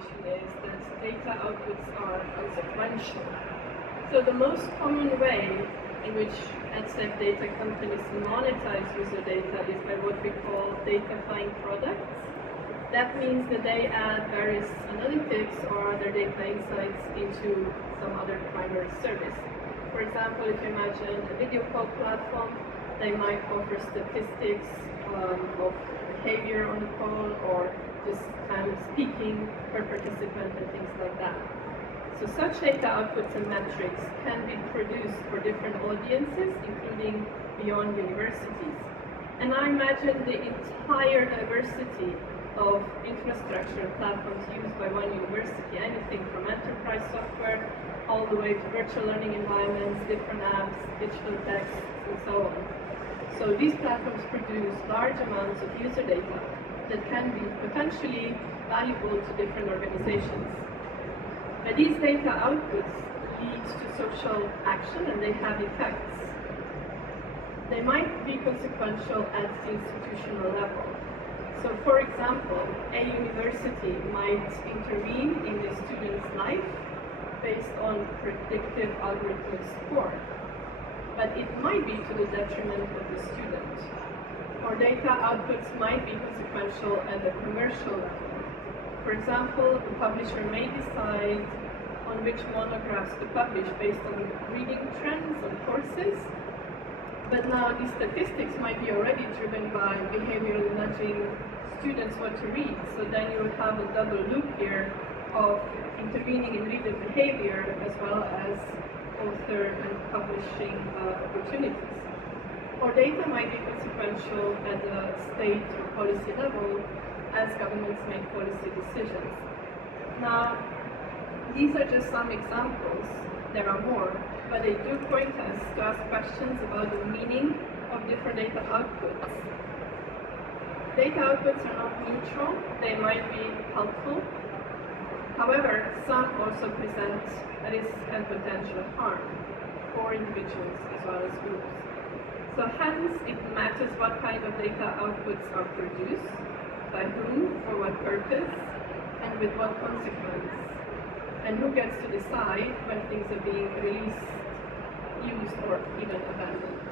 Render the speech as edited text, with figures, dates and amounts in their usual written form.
provocation is that data outputs are consequential. So the most common way in which EdTech data companies monetize user data is by what we call datafying products. That means that they add various analytics or other data insights into some other primary service. For example, if you imagine a video call platform, they might offer statistics of behavior on the call or just time speaking per participant and things like that. So such data outputs and metrics can be produced for different audiences, including beyond universities. And I imagine the entire diversity of infrastructure platforms used by one university, anything from enterprise software all the way to virtual learning environments, different apps, digital texts, and so on. So these platforms produce large amounts of user data that can be potentially valuable to different organizations. But these data outputs lead to social action and they have effects. They might be consequential at the institutional level. So for example, a university might intervene in a student's life based on predictive algorithmic score. But it might be to the detriment of the student. Or data outputs might be consequential at the commercial level. For example, the publisher may decide on which monographs to publish based on reading trends and courses. But now these statistics might be already driven by behavioral nudging students what to read. So then you would have a double loop here of intervening in reader behavior as well as author and publishing opportunities. Or data might be consequential at the state or policy level as governments make policy decisions. Now, these are just some examples. There are more, but they do point us to ask questions about the meaning of different data outputs. Data outputs are not neutral, they might be helpful. However, some also present risk and potential harm for individuals as well as groups. So hence, it matters what kind of data outputs are produced, by whom, for what purpose, and with what consequence. And who gets to decide when things are being released, used, or even abandoned.